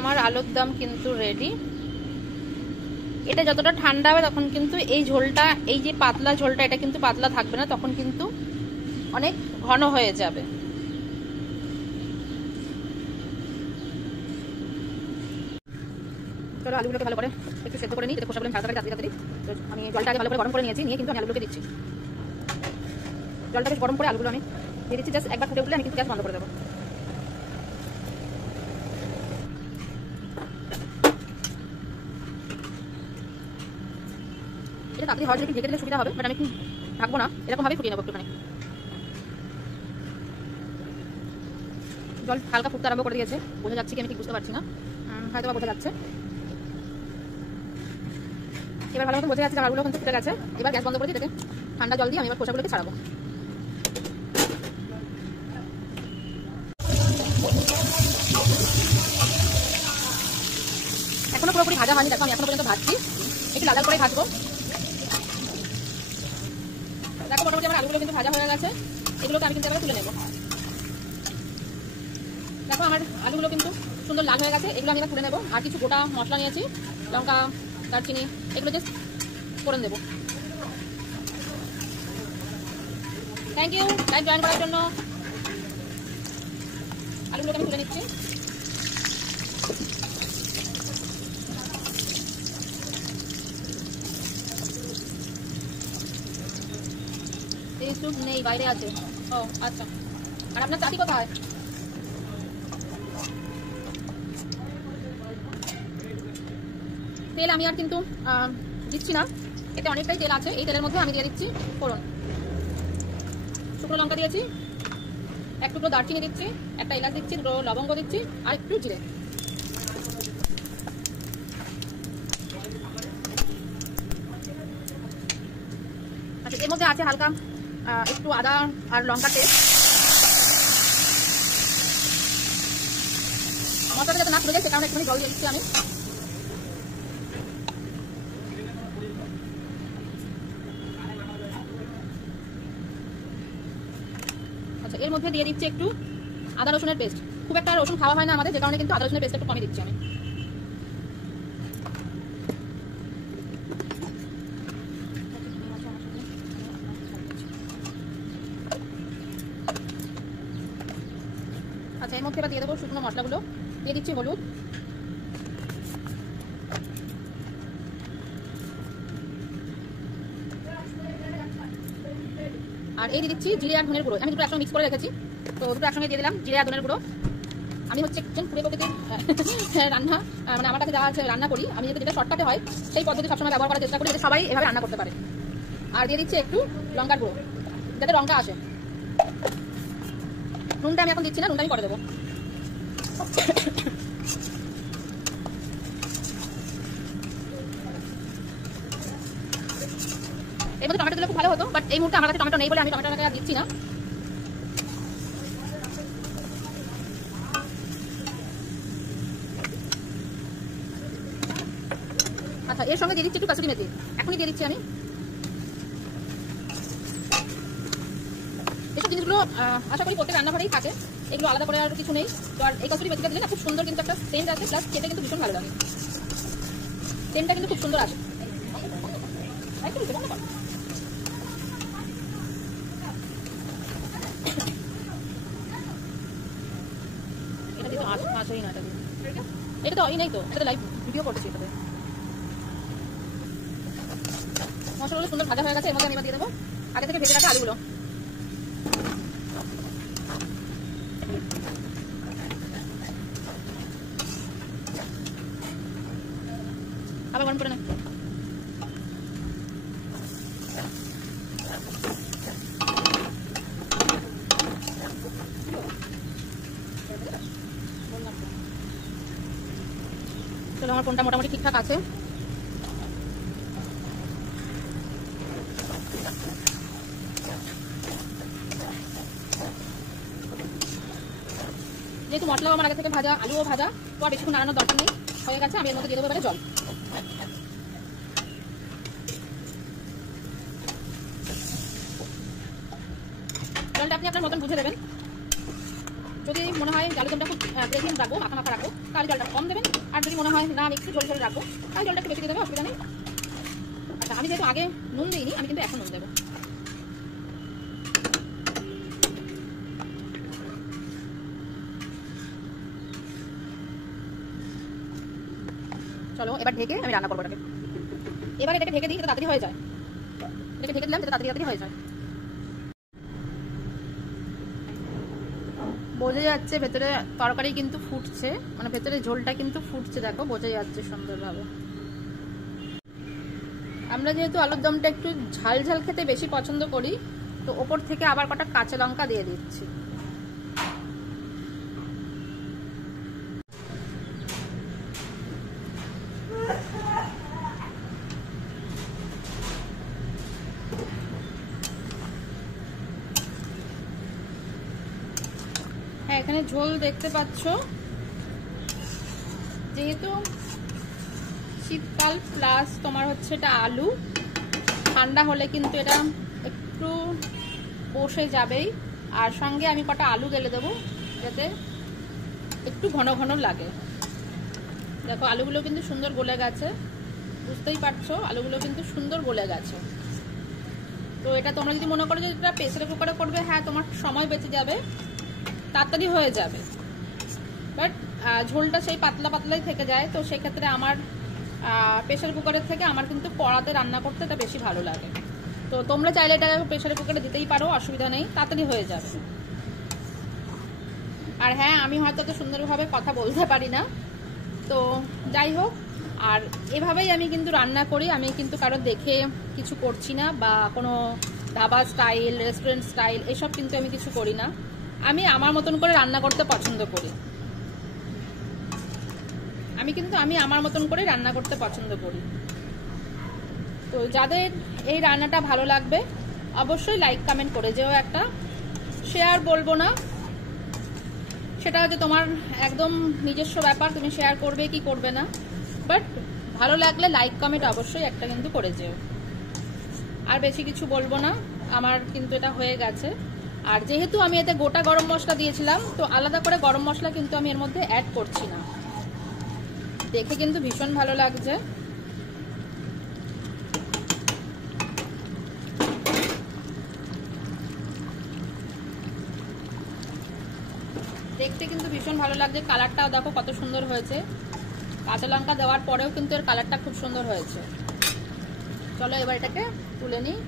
আমার আলুর দম কিন্তু রেডি। এটা যতটা ঠান্ডা হবে তখন কিন্তু এই ঝোলটা, এই যে পাতলা ঝোলটা, এটা কিন্তু পাতলা থাকবে না, তখন কিন্তু অনেক ঘন হয়ে যাবে। চলো আলুগুলোকে ভালো করে একটু সেদ্ধ করে নিই, যাতে খোসাগুলো ছাড়াতে পারি তাড়াতাড়ি। তো আমি জলটা আগে ভালো করে গরম করে নিয়েছি, নিয়ে কিন্তু আমি আলুগুলোকে দিচ্ছি। জলটা বেশ গরম করে আলুগুলো আমি দিয়ে দিচ্ছি। জাস্ট একবার ফুটে উঠলে আমি কিন্তু গ্যাস বন্ধ করে দেবো। এটা তাড়াতাড়ি হওয়ার জন্য ঢেকে দিলে সুবিধা হবে, বাট আমি একটু ঢাকবো না, এরকমভাবেই ফুটিয়ে নেবো একটুখানি। জল হালকা ফুটতে আরম্ভ করে দিয়েছে, বোঝা যাচ্ছে কি আমি ঠিক বুঝতে পারছি না, হয়তো বা বোঝা যাচ্ছে। এবার ভালো মতো বোঝা যাচ্ছে আলুগুলো কিন্তু ফুটে গেছে। এবার গ্যাস বন্ধ করে দিয়ে এটাকে ঠান্ডা জল দিয়ে আমি এবার খোসাগুলোকে ছাড়াবো। এখনো পুরোপুরি ভাজা হয়নি, দেখো আমি এখনো পর্যন্ত ভাজছি, একটু লাল লাল করে ভাজবো। দেখো মোটামুটি আমার আলুগুলো কিন্তু ভাজা হয়ে গেছে, এগুলোকে আমি কিন্তু এবার তুলে নেবো। দেখো আমার আলুগুলো কিন্তু সুন্দর লাল হয়ে গেছে, এগুলো আমি এবার তুলে নেবো। আর কিছু গোটা মশলা নিয়েছি, লঙ্কা, দারচিনি, এগুলো জাস্ট ফোড়ন দেবো। থ্যাংক ইউ লাইভ জয়েন করার জন্য। আলুগুলোকে আমি তুলে নিচ্ছি। এই স্যুপ নেই, বাইরে আছে। ও আচ্ছা, আর আপনার চাটি কোথায়? তেল আমি আর কিন্তু দিচ্ছি না, এতে অনেকটাই তেল আছে। এই তেলের মধ্যে আমি দিয়ে দিচ্ছি ফোড়ন। শুকনো লঙ্কা দিয়েছি, এক টুকরো দারচিনি দিচ্ছি, একটা এলাচ দিচ্ছি, দুটো লবঙ্গ দিচ্ছি, আর একটু জিরে। আচ্ছা, এর মধ্যে আছে হালকা একটু আদা আর লঙ্কার পেস্ট। মশলাটা যাতে না পুড়ে যায় সে কারণে একটুখানি জল দিয়ে দিচ্ছি আমি। আচ্ছা, এর মধ্যে দিয়ে দিচ্ছি একটু আদা রসুনের পেস্ট। খুব একটা রসুন খাওয়া হয় না আমাদের, যে কারণে কিন্তু আদা রসুনের পেস্ট একটু কমই দিচ্ছি আমি। আচ্ছা, এর মধ্যে এবার দিয়ে দেবো শুকনো মশলাগুলো। দিয়ে দিচ্ছি হলুদ, আর এই দিয়ে দিচ্ছি জিরে আর ধনের গুঁড়ো। আমি দুটো একসঙ্গে মিক্স করে রেখেছি, তো দুটো একসঙ্গে দিয়ে দিলাম জিরে আর ধনের গুঁড়ো। আমি হচ্ছে একজন পুরো প্রকৃতির রান্না, মানে আমার কাছে যা আছে রান্না করি আমি, যাতে যেটা শর্টকাটে হয় সেই পদ্ধতি সবসময় ব্যবহার করার চেষ্টা করি, যাতে সবাই এভাবে রান্না করতে পারে। আর দিয়ে দিচ্ছি একটু লঙ্কার গুঁড়ো, যাতে রঙটা আসে। নুনটা আমি এখন দিচ্ছি না, নুনটা আমি পরে দেবো। এর মধ্যে টমেটো দিলে খুব ভালো হতো, বাট এই মুহূর্তে আমার কাছে টমেটো নেই বলে আমি টমেটোটাকে আর দিচ্ছি না। আচ্ছা, এর সঙ্গে দিয়ে দিচ্ছি একটু কাসুরি মেথি, এখনই দিয়ে দিচ্ছি আমি। এসব জিনিসগুলো আশা করি প্রত্যেক রান্নাঘরেই থাকে, এগুলো আলাদা করে আর কিছু নেই। তো আর এই কাসুরি মেথিটা দিলে না খুব সুন্দর কিন্তু একটা সেন্ট আছে, প্লাস খেতে কিন্তু ভীষণ ভালো লাগে, সেন্টটা কিন্তু খুব সুন্দর আসে। এটা দিয়ে তো আসেই না, এটা তো নেই, তো এটা লাইভ ভিডিও করছি। এটাতে মশলাগুলো সুন্দর ভাজা হয়ে গেছে, এর মধ্যে আমি এবার দিয়ে দেবো আগে থেকে ভেজে রাখা আলুগুলো। আবার গরম করে না। চলো, আমার ফোনটা মোটামুটি ঠিকঠাক আছে। যেহেতু মশলাও আমার আগে থেকে ভাজা, আলুও ভাজা, তো আর বেশিক্ষণ নাড়ানোর দরকার নেই, হয়ে গেছে। আমি এর মধ্যে দিয়ে দেবো এবারে জল। জলটা আপনি আপনার মতন বুঝে দেবেন। যদি মনে হয় আলুর দমটা খুব প্রেগনেন্ট রাখবো, মাখা মাখা রাখবো, তাহলে জলটা কম দেবেন। আর যদি মনে হয় না আমি একটু ঝোল ঝোল রাখবো, তাহলে জলটা একটু বেশি দিয়ে দেবে, অসুবিধা নেই। আচ্ছা, আমি যেহেতু আগে নুন দিইনি, আমি কিন্তু এখন নুন দেবো। চলো এবার ঢেকে আমি রান্না করবো এটাকে। এবার এটাকে ঢেকে দিই, এটা তাড়াতাড়ি হয়ে যায়। এটাকে ঢেকে দিলাম, এটা তাড়াতাড়ি হয়ে যায়। বোঝা যাচ্ছে ভেতরে তরকারি কিন্তু ফুটছে, মানে ভেতরে ঝোলটা কিন্তু ফুটছে, দেখো বোঝা যাচ্ছে সুন্দরভাবে। আমরা যেহেতু আলুর দমটা একটু ঝাল ঝাল খেতে বেশি পছন্দ করি, তো ওপর থেকে আবার কটা কাঁচা লঙ্কা দিয়ে দিচ্ছি। হ্যাঁ, এখানে ঝোল দেখতে পাচ্ছ। যেহেতু শীতকাল প্লাস তোমার হচ্ছে এটা আলু, ঠান্ডা হলে কিন্তু এটা একটু বসে যাবেই। আর সঙ্গে আমি কটা আলু ঢেলে দেবো যাতে একটু ঘন ঘন লাগে। দেখো আলুগুলো কিন্তু সুন্দর গলে গেছে, বুঝতেই পারছো আলুগুলো কিন্তু সুন্দর গলে গেছে। তো এটা তোমরা যদি মনে করো যে এটা প্রেসার কুকারে করবে, হ্যাঁ তোমার সময় বেঁচে যাবে, তাড়াতাড়ি হয়ে যাবে, বাট ঝোলটা সেই পাতলা পাতলাই থেকে যায়। তো সেক্ষেত্রে আমার প্রেসার কুকারের থেকে আমার কিন্তু কড়াতে রান্না করতে এটা বেশি ভালো লাগে। তো তোমরা চাইলে এটা প্রেসার কুকারে দিতেই পারো, অসুবিধা নেই, তাড়াতাড়ি হয়ে যাবে। আর হ্যাঁ, আমি হয়তো তো সুন্দরভাবে কথা বলতে পারি না, তো যাই হোক। আর এভাবেই আমি কিন্তু রান্না করি, আমি কিন্তু কারো দেখে কিছু করছি না, বা কোনো ধাবা স্টাইল, রেস্টুরেন্ট স্টাইল এসব কিন্তু আমি কিছু করি না। আমি আমার মতন করে রান্না করতে পছন্দ করি। আমি আমার মতন করে রান্না করতে পছন্দ করি। তো যাদের এই রান্নাটা ভালো লাগবে অবশ্যই লাইক কমেন্ট করে যেও একটা। শেয়ার বলবো না, সেটা হচ্ছে তোমার একদম নিজস্ব ব্যাপার, তুমি শেয়ার করবে কি করবে না, বাট ভালো লাগলে লাইক কমেন্ট অবশ্যই একটা কিন্তু করে যেও। আর বেশি কিছু বলবো না, আমার কিন্তু এটা হয়ে গেছে। আর যেহেতু আমি এতে গোটা গরম মশলা দিয়েছিলাম, তো আলাদা করে গরম মশলা কিন্তু আমি এর মধ্যে অ্যাড করছি না। দেখে কিন্তু ভীষণ ভালো লাগছে। দেখতে কিন্তু ভীষণ ভালো লাগছে, কালারটাও দেখো কত সুন্দর হয়েছে। কাঁচা লঙ্কা দেওয়ার পরেও কিন্তু এর কালারটা খুব সুন্দর হয়েছে। চলো এবার এটাকে তুলে নিই।